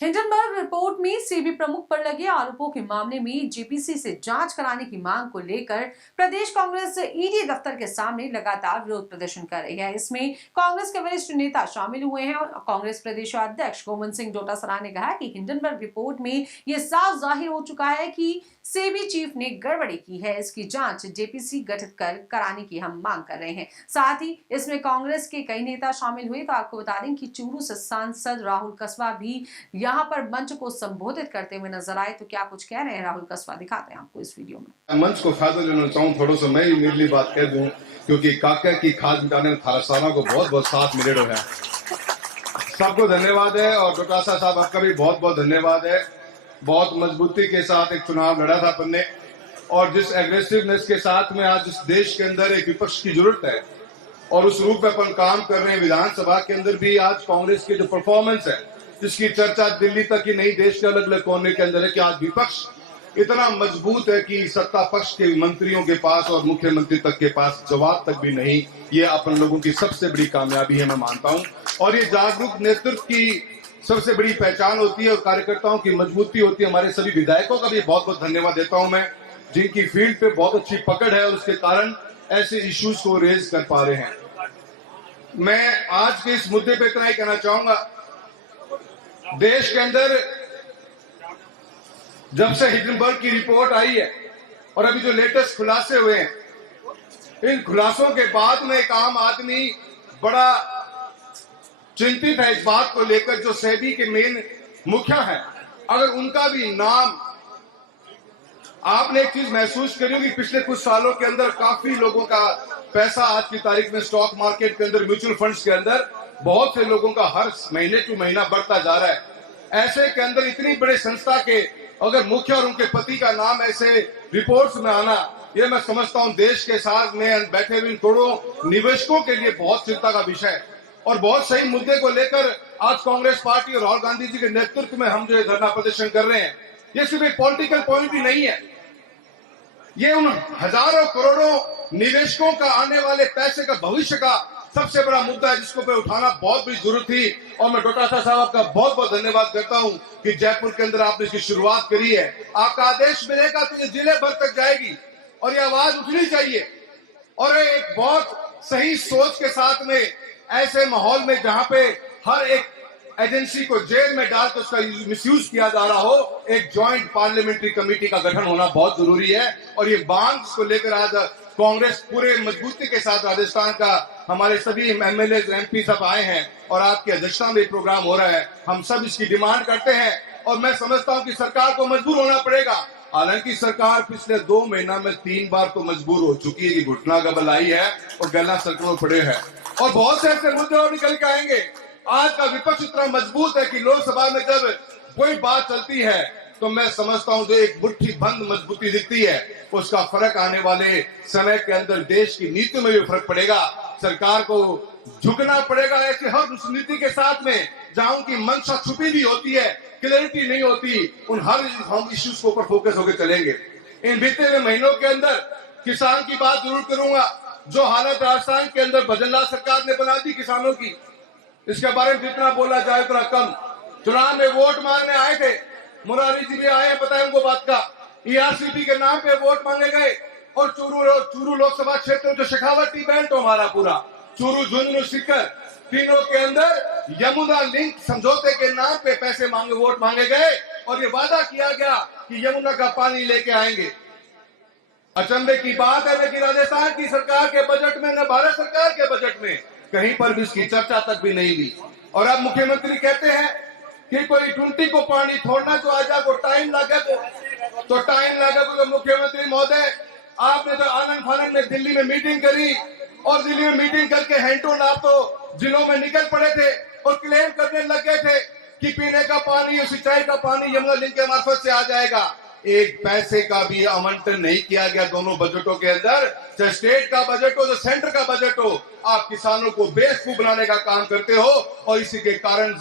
Hindenburg report में सेबी प्रमुख पर लगे आरोपों के मामले में जेपीसी से जांच कराने की मांग को लेकर प्रदेश कांग्रेस ईडी दफ्तर के सामने लगातार विरोध प्रदर्शन कर रही है। इसमें कांग्रेस के वरिष्ठ नेता शामिल हुए हैं और कांग्रेस प्रदेश अध्यक्ष गोविंद सिंह डोटासरा ने कहा कि हिंडनबर्ग रिपोर्ट में यह साफ जाहिर हो चुका है कि सेबी चीफ ने गड़बड़ी की है। इसकी जांच जेपीसी गठित कर कराने की हम मांग कर रहे हैं। साथ ही इसमें कांग्रेस के कई नेता शामिल हुए। तो आपको बता दें कि चूरू से सांसद राहुल कसवा भी यहाँ पर मंच को संबोधित करते हुए नजर आए। तो क्या कुछ कह रहे हैं राहुल कसवा, दिखाते हैं आपको इस वीडियो में। मंच को फायदा लेना चाहूँ, थोड़ा सा मैं मेरी बात कह दूं, क्योंकि काका की खाद मिटाने में थारासाना को बहुत बहुत साथ मिले है। सबको धन्यवाद है और डोटासरा साहब आपका भी बहुत बहुत धन्यवाद है। बहुत मजबूती के साथ एक चुनाव लड़ा था अपन ने, और जिस एग्रेसिवनेस के साथ में आज इस देश के अंदर एक विपक्ष की जरूरत है और उस रूप में अपन काम कर रहे हैं। विधानसभा के अंदर भी आज कांग्रेस की जो परफॉर्मेंस है, जिसकी चर्चा दिल्ली तक ही नहीं देश के अलग अलग कोने के अंदर है, कि आज विपक्ष इतना मजबूत है कि सत्ता पक्ष के मंत्रियों के पास और मुख्यमंत्री तक के पास जवाब तक भी नहीं। ये अपन लोगों की सबसे बड़ी कामयाबी है, मैं मानता हूं। और ये जागरूक नेतृत्व की सबसे बड़ी पहचान होती है और कार्यकर्ताओं की मजबूती होती है। हमारे सभी विधायकों का भी बहुत बहुत धन्यवाद देता हूं मैं, जिनकी फील्ड पे बहुत अच्छी पकड़ है और उसके कारण ऐसे इश्यूज को रेज कर पा रहे हैं। मैं आज के इस मुद्दे पे इतना ही कहना चाहूंगा, देश के अंदर जब से हिंडनबर्ग की रिपोर्ट आई है और अभी जो लेटेस्ट खुलासे हुए हैं, इन खुलासों के बाद में एक आम आदमी बड़ा चिंतित है इस बात को लेकर, जो सेबी के मेन मुखिया हैं, अगर उनका भी नाम, आपने एक चीज महसूस करी होगी, पिछले कुछ सालों के अंदर काफी लोगों का पैसा आज की तारीख में स्टॉक मार्केट के अंदर, म्यूचुअल फंड्स के अंदर बहुत से लोगों का हर महीने टू महीना बढ़ता जा रहा है। ऐसे के अंदर इतनी बड़े संस्था के अगर मुखिया और उनके पति का नाम ऐसे रिपोर्ट्स में आना, ये मैं समझता हूं देश के साथ में बैठे हुए करोड़ों निवेशकों के लिए बहुत चिंता का विषय है। और बहुत सही मुद्दे को लेकर आज कांग्रेस पार्टी और राहुल गांधी जी के नेतृत्व में हम जो धरना प्रदर्शन कर रहे हैं, ये सिर्फ एक पॉलिटिकल पॉइंट भी नहीं है, ये उन हजारों करोड़ों निवेशकों का आने वाले पैसे का, भविष्य का सबसे बड़ा मुद्दा है, जिसको पे उठाना बहुत बड़ी जरूरत थी। और मैं डोटासरा साहब का बहुत बहुत धन्यवाद करता हूं कि जयपुर के अंदर आपने इसकी शुरुआत करी है। आपका आदेश मिलेगा तो ये जिले भर तक जाएगी और ये आवाज उठनी चाहिए। और एक बहुत सही सोच के साथ में ऐसे माहौल में जहां पे हर एक एजेंसी को जेल में डालकर उसका मिसयूज किया जा रहा हो, एक ज्वाइंट पार्लियामेंट्री कमेटी का गठन होना बहुत जरूरी है। और ये बांध को लेकर आज कांग्रेस पूरे मजबूती के साथ, राजस्थान का हमारे सभी एमएलए एमपी सब आए हैं और आपकी अध्यक्षता में प्रोग्राम हो रहा है। हम सब इसकी डिमांड करते हैं और मैं समझता हूं कि सरकार को मजबूर होना पड़ेगा। हालांकि सरकार पिछले 2 महीना में 3 बार तो मजबूर हो चुकी है कि घुटना का बल आई है और गला सर्कलों पड़े हैं और बहुत से ऐसे मुद्दे और निकल के आएंगे। आज का विपक्ष इतना मजबूत है कि लोकसभा में जब कोई बात चलती है तो मैं समझता हूं जो एक मुट्ठी बंद मजबूती दिखती है, उसका फर्क आने वाले समय के अंदर देश की नीति में भी फर्क पड़ेगा। सरकार को झुकना पड़ेगा ऐसी हर उस नीति के साथ में जहां उनकी मंशा छुपी भी होती है, क्लैरिटी नहीं होती, उन हर हम इश्यूज के ऊपर फोकस होकर चलेंगे। इन बीते हुए महीनों के अंदर किसान की बात जरूर करूंगा। जो हालत राजस्थान के अंदर भजनलाल सरकार ने बना दी किसानों की, इसके बारे में जितना बोला जाए उतना कम। चुनाव में वोट मांगने आए थे, मुरारी जी भी आए, पता है उनको बात का, ईआरसीपी के नाम पे वोट मांगे गए और चूरू लोकसभा क्षेत्र जो शेखावटी बेल्ट हमारा पूरा चूरू, झुंझुनू, सीकर, तीनों के अंदर यमुना लिंक समझौते के नाम पे पैसे मांगे, वोट मांगे गए और ये वादा किया गया कि यमुना का पानी लेके आएंगे। अचंभे की बात है कि राजस्थान की सरकार के बजट में, न भारत सरकार के बजट में कहीं पर भी इसकी चर्चा तक भी नहीं हुई। और अब मुख्यमंत्री कहते हैं कि कोई टूंटी को पानी छोड़ना तो आजा को टाइम लगे, तो टाइम लगे। तो मुख्यमंत्री महोदय, आपने तो आनंद फानंद में दिल्ली में मीटिंग करी और दिल्ली में मीटिंग करके हैंटोन आप तो जिलों में निकल पड़े थे और क्लेम करने लग गए थे कि पीने का पानी और सिंचाई का पानी यमुना लिंक के मार्फत से आ जाएगा। एक पैसे का भी आवंटन नहीं किया गया दोनों बजटों के अंदर, चाहे स्टेट का बजट हो, चाहे सेंटर का बजट हो। आप किसानों को बेवकूफ बनाने का काम करते हो और इसी के कारण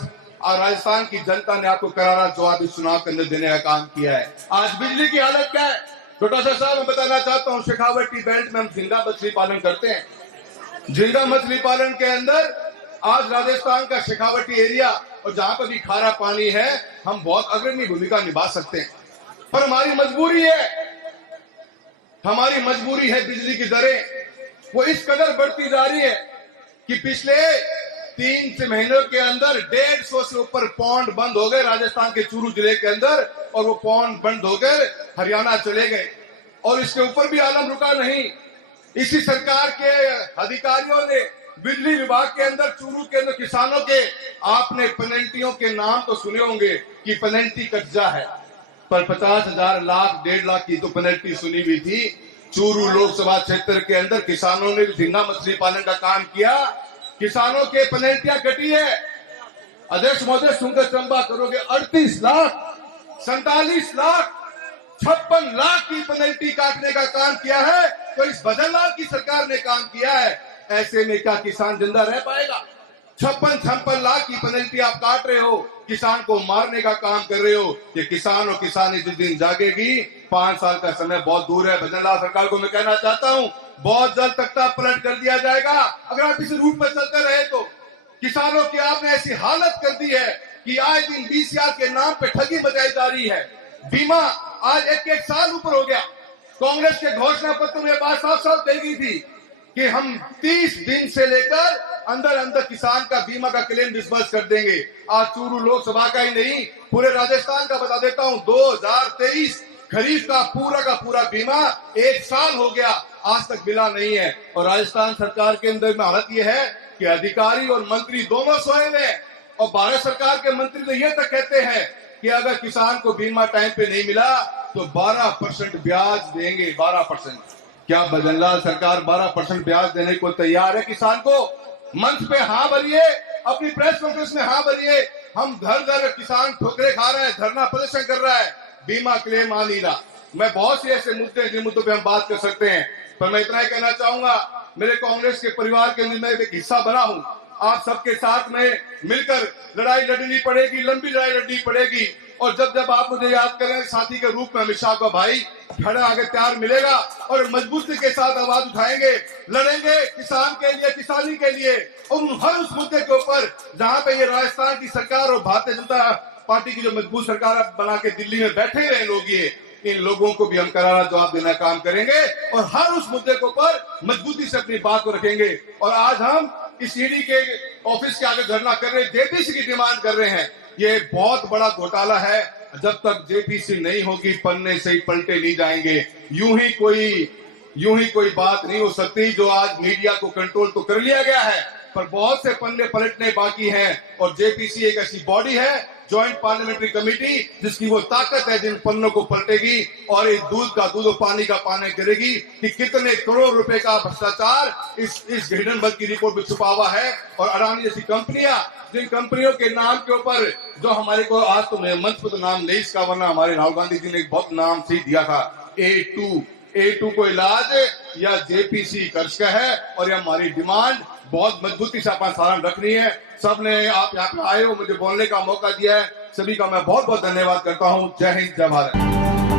राजस्थान की जनता ने आपको करारा जवाब इस चुनाव के अंदर देने का काम किया है। आज बिजली की हालत क्या है, डोटासरा साहब मैं बताना चाहता हूँ, शेखावटी बेल्ट में हम झींगा मछली पालन करते हैं। झींगा मछली पालन के अंदर आज राजस्थान का शेखावटी एरिया और जहां पर भी खारा पानी है हम बहुत अग्रणी भूमिका निभा सकते हैं। पर हमारी मजबूरी है बिजली की दरें वो इस कदर बढ़ती जा रही है कि पिछले 3 महीनों के अंदर 150 से ऊपर पौंड बंद हो गए राजस्थान के चूरू जिले के अंदर, और वो पौंड बंद होकर हरियाणा चले गए। और इसके ऊपर भी आलम रुका नहीं। इसी सरकार के अधिकारियों ने बिजली विभाग के अंदर चूरू के अंदर किसानों के आपने पेनल्टियों के नाम तो सुने होंगे कि पेनल्टी कब्जा है, पर 50,000 लाख 1.5 लाख की तो पेनल्टी सुनी हुई थी। चूरू लोकसभा क्षेत्र के अंदर किसानों ने झींगा मछली पालन का काम किया, किसानों के पेनल्टियां कटी है। अध्यक्ष महोदय सुनकर चंबा करोगे, 38 लाख 47 लाख 56 लाख की पेनल्टी काटने का काम किया है, तो इस भजनलाल की सरकार ने काम किया है। ऐसे में क्या किसान जिंदा रह पाएगा? 56 लाख की पेनल्टी आप काट रहे हो, किसान को मारने का काम कर रहे हो। ये किसान और किसानी जिस दिन जागेगी, 5 साल का समय बहुत दूर है। भजनलाल सरकार को मैं कहना चाहता हूं, बहुत जल्द तख्ता पलट कर दिया जाएगा अगर आप इस रूट पर चलते रहे तो। किसानों की आपने ऐसी हालत कर दी है कि आए दिन बीसीआर के नाम पे ठगी बजाई जा रही है। बीमा आज एक साल ऊपर हो गया। कांग्रेस के घोषणा पत्र में बात साफ साफ कही गई थी कि हम 30 दिन से लेकर अंदर किसान का बीमा का क्लेम डिस्बर्स कर देंगे। आज चूरू लोकसभा का ही नहीं, पूरे राजस्थान का बता देता हूं, 2023 खरीफ का पूरा बीमा 1 साल हो गया, आज तक मिला नहीं है। और राजस्थान सरकार के अंदर में हालत यह है कि अधिकारी और मंत्री दोनों सोए हुए हैं, और भारत सरकार के मंत्री तो यह तक कहते हैं कि अगर किसान को बीमा टाइम पे नहीं मिला तो 12% ब्याज देंगे। 12%। क्या भजनलाल सरकार 12% ब्याज देने को तैयार है किसान को? मंच पे हाँ भरिए, अपनी प्रेस कॉन्फ्रेंस में हाँ भरिए। हम घर किसान ठोकरे खा रहे हैं, धरना प्रदर्शन कर रहा है, बीमा क्लेम आ नहीं रहा। मैं बहुत से ऐसे मुद्दे हैं जिन मुद्दों पे हम बात कर सकते हैं, पर मैं इतना ही कहना चाहूंगा, मेरे कांग्रेस के परिवार के अंदर मैं एक हिस्सा बना हूं। आप सबके साथ में मिलकर लड़ाई लड़नी पड़ेगी, लंबी लड़ाई लड़नी पड़ेगी। और जब आप मुझे याद करें साथी के रूप में अमित शाह का भाई खड़ा आगे तैयार मिलेगा और मजबूती के साथ आवाज उठाएंगे, लड़ेंगे किसान के लिए, किसानी के लिए, और हर उस मुद्दे के ऊपर जहां पे ये राजस्थान की सरकार और भारतीय जनता पार्टी की जो मजबूत सरकार बना के दिल्ली में बैठे रहे लोग, ये इन लोगों को भी हम करारा जवाब देना काम करेंगे और हर उस मुद्दे के ऊपर मजबूती से अपनी बात को रखेंगे। और आज हम इस ईडी के ऑफिस के आगे धरना कर रहे हैं, जेपीसी की डिमांड कर रहे हैं। ये बहुत बड़ा घोटाला है, जब तक जेपीसी नहीं होगी पन्ने से ही पलटे नहीं जाएंगे। यूं ही कोई बात नहीं हो सकती। जो आज मीडिया को कंट्रोल तो कर लिया गया है, पर बहुत से पन्ने पलटने बाकी हैं। और जेपीसी एक ऐसी बॉडी है, ज्वाइंट पार्लियामेंट्री कमेटी, जिसकी वो ताकत है जिन पन्नों को पलटेगी और इस दूध का दूध और पानी का पानी करेगी कि कितने करोड़ रुपए का भ्रष्टाचार इस हिडनबर्ग की रिपोर्ट में छुपा हुआ है। और अडानी जैसी कंपनियां, जिन कंपनियों के नाम के ऊपर जो हमारे को आज तो मंच पर तो नाम नहीं इसका, वरना हमारे राहुल गांधी जी ने एक बहुत नाम से दिया था, A2 को इलाज या जेपीसी कर्ज का है। और ये हमारी डिमांड बहुत मजबूती से अपन सारण रखनी है। सबने आप यहाँ पे आए हो, मुझे बोलने का मौका दिया है, सभी का मैं बहुत बहुत धन्यवाद करता हूँ। जय हिंद, जय भारत।